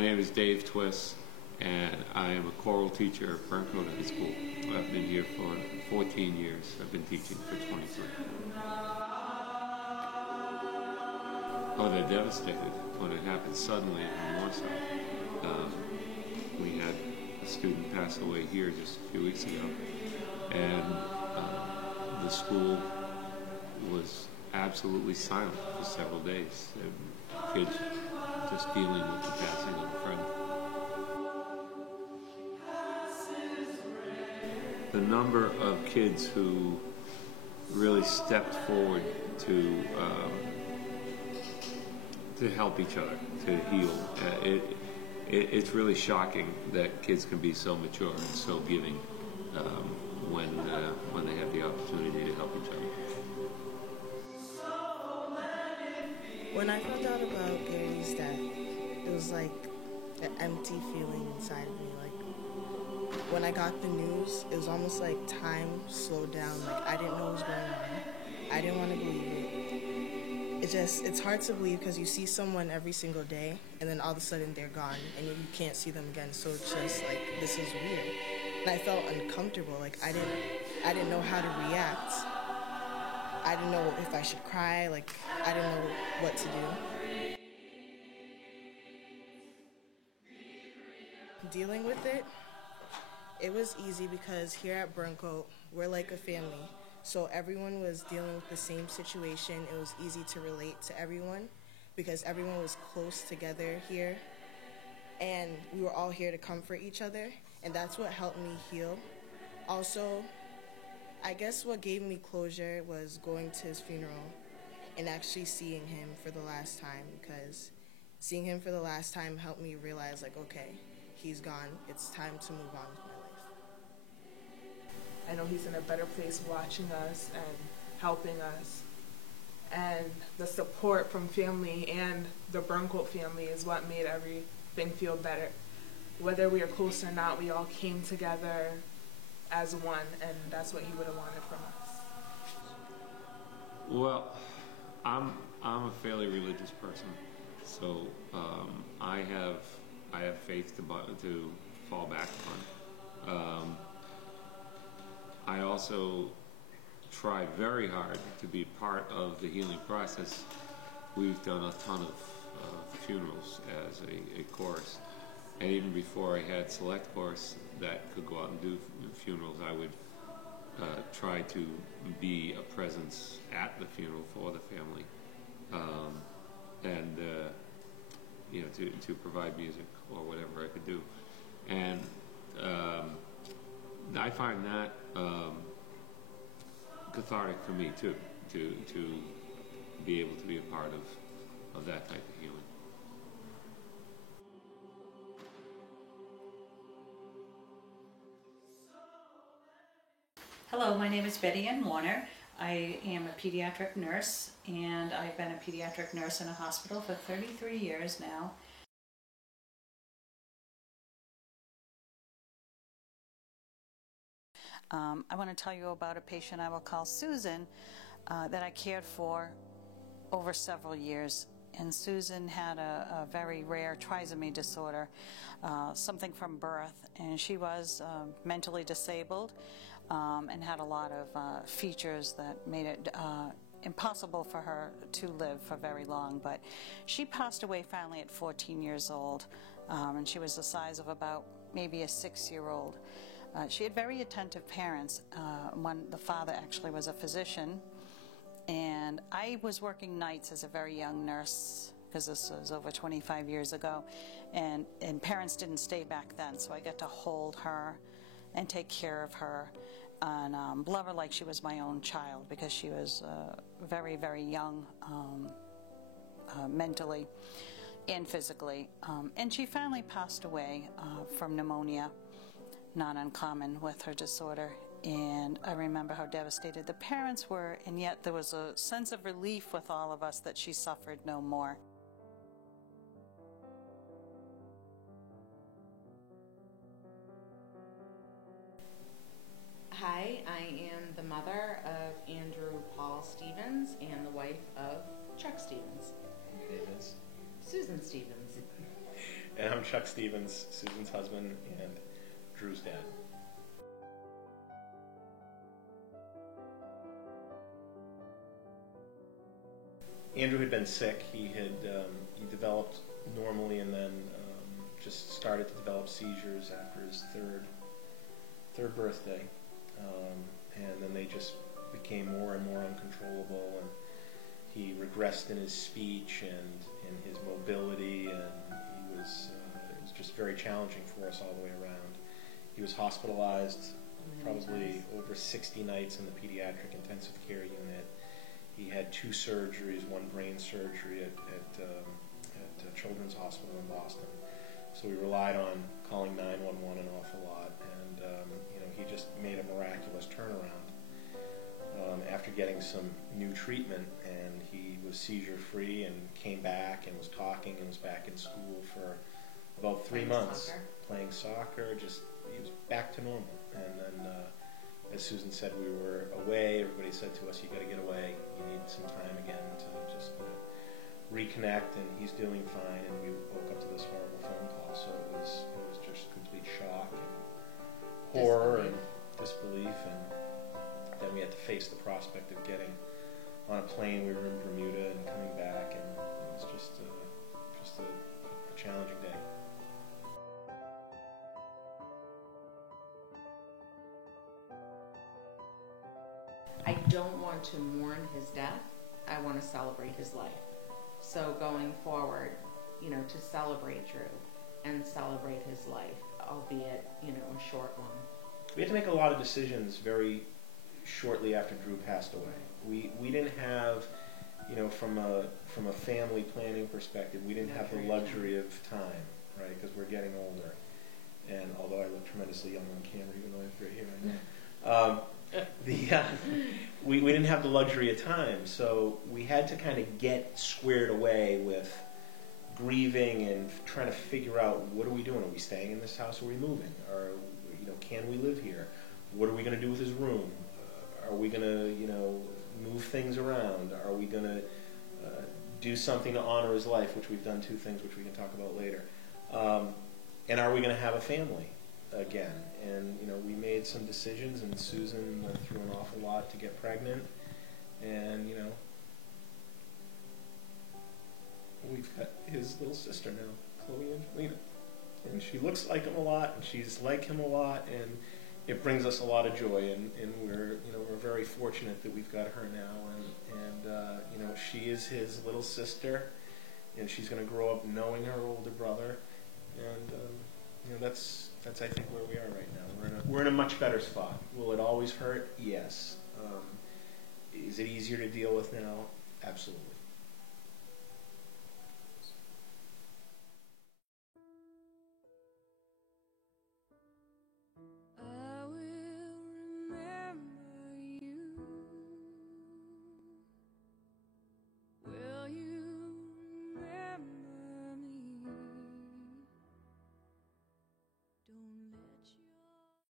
My name is Dave Twiss, and I am a choral teacher at Burncoat High School. I've been here for 14 years. I've been teaching for 23. Oh, they're devastated when it happens suddenly, and more so. We had a student pass away here just a few weeks ago, and the school was absolutely silent for several days. The kids just dealing with the passing of a friend. The number of kids who really stepped forward to help each other, to heal. It's really shocking that kids can be so mature and so giving when they have the opportunity to help each other. When I found out about Gary's death, it was like an empty feeling inside of me. Like when I got the news, it was almost like time slowed down. Like I didn't know what was going on. I didn't want to believe it. It's hard to believe because you see someone every single day and then all of a sudden they're gone and you can't see them again. So it's just like, this is weird. And I felt uncomfortable. Like I didn't know how to react. I didn't know if I should cry. Like I didn't know what to do. Dealing with it was easy because here at Burncoat, we're like a family. So everyone was dealing with the same situation. It was easy to relate to everyone because everyone was close together here. And we were all here to comfort each other. And that's what helped me heal. Also, I guess what gave me closure was going to his funeral and actually seeing him for the last time, because seeing him for the last time helped me realize, like, okay, he's gone. It's time to move on with my life. I know he's in a better place watching us and helping us. And the support from family and the Burncoat family is what made everything feel better. Whether we are close or not, we all came together as one, and that's what he would have wanted from us. Well, I'm a fairly religious person, so I have faith to fall back on. I also try very hard to be part of the healing process. We've done a ton of funerals as a chorus, and even before I had select chorus that could go out and do funerals, I would try to be a presence at the funeral for the family, and to provide music or whatever I could do. And I find that cathartic for me too, to be able to be a part of that type of healing. Hello, my name is Betty Ann Warner. I am a pediatric nurse, and I've been a pediatric nurse in a hospital for 33 years now. I want to tell you about a patient I will call Susan that I cared for over several years. And Susan had a very rare trisomy disorder, something from birth, and she was mentally disabled and had a lot of features that made it impossible for her to live for very long. But she passed away finally at 14 years old, and she was the size of about maybe a 6-year-old. She had very attentive parents. The father actually was a physician, and I was working nights as a very young nurse, because this was over 25 years ago, and parents didn't stay back then, so I got to hold her and take care of her and love her like she was my own child, because she was very, very young mentally and physically. And she finally passed away from pneumonia, not uncommon with her disorder. And I remember how devastated the parents were, and yet there was a sense of relief with all of us that she suffered no more. Hi, I am the mother of Andrew Paul Stevens and the wife of Chuck Stevens. Davis. Susan Stevens. And I'm Chuck Stevens, Susan's husband and Drew's dad. Andrew had been sick. He developed normally and then just started to develop seizures after his third birthday. And then they just became more and more uncontrollable, and he regressed in his speech and in his mobility, and it was just very challenging for us all the way around. He was hospitalized probably over 60 nights in the pediatric intensive care unit. He had 2 surgeries, 1 brain surgery at Children's Hospital in Boston. So we relied on calling 911 an awful lot, and he just made a miraculous turnaround after getting some new treatment, and he was seizure-free and came back and was talking and was back in school for about 3 months. Playing soccer, just he was back to normal. And then, as Susan said, we were away. Everybody said to us, "You got to get away. You need some time again to just reconnect." And he's doing fine. And we woke up to this horrible phone call. So it was just complete shock and horror and disbelief. And then we had to face the prospect of getting on a plane. We were in Bermuda and coming back, and it was just a challenging day. I don't want to mourn his death. I want to celebrate his life. So going forward, to celebrate Drew and celebrate his life, albeit, a short one. We had to make a lot of decisions very shortly after Drew passed away. We didn't have, from a family planning perspective, we didn't have the luxury of time, right? Because we're getting older. And although I look tremendously young on camera, even though I have gray hair, I know. We didn't have the luxury of time, so we had to kind of get squared away with grieving and trying to figure out, what are we doing? Are we staying in this house? Or are we moving? Or can we live here? What are we going to do with his room? Are we going to move things around? Are we going to do something to honor his life, which we've done 2 things, which we can talk about later. And are we going to have a family again? And we made some decisions, and Susan went through an awful lot to get pregnant, and we've got his little sister now, Chloe Angelina, and she looks like him a lot, and she's like him a lot, and it brings us a lot of joy, and we're very fortunate that we've got her now, and she is his little sister, and she's going to grow up knowing her older brother, and that's I think where we are right now. We're in a much better spot. Will it always hurt? Yes. Is it easier to deal with now? Absolutely.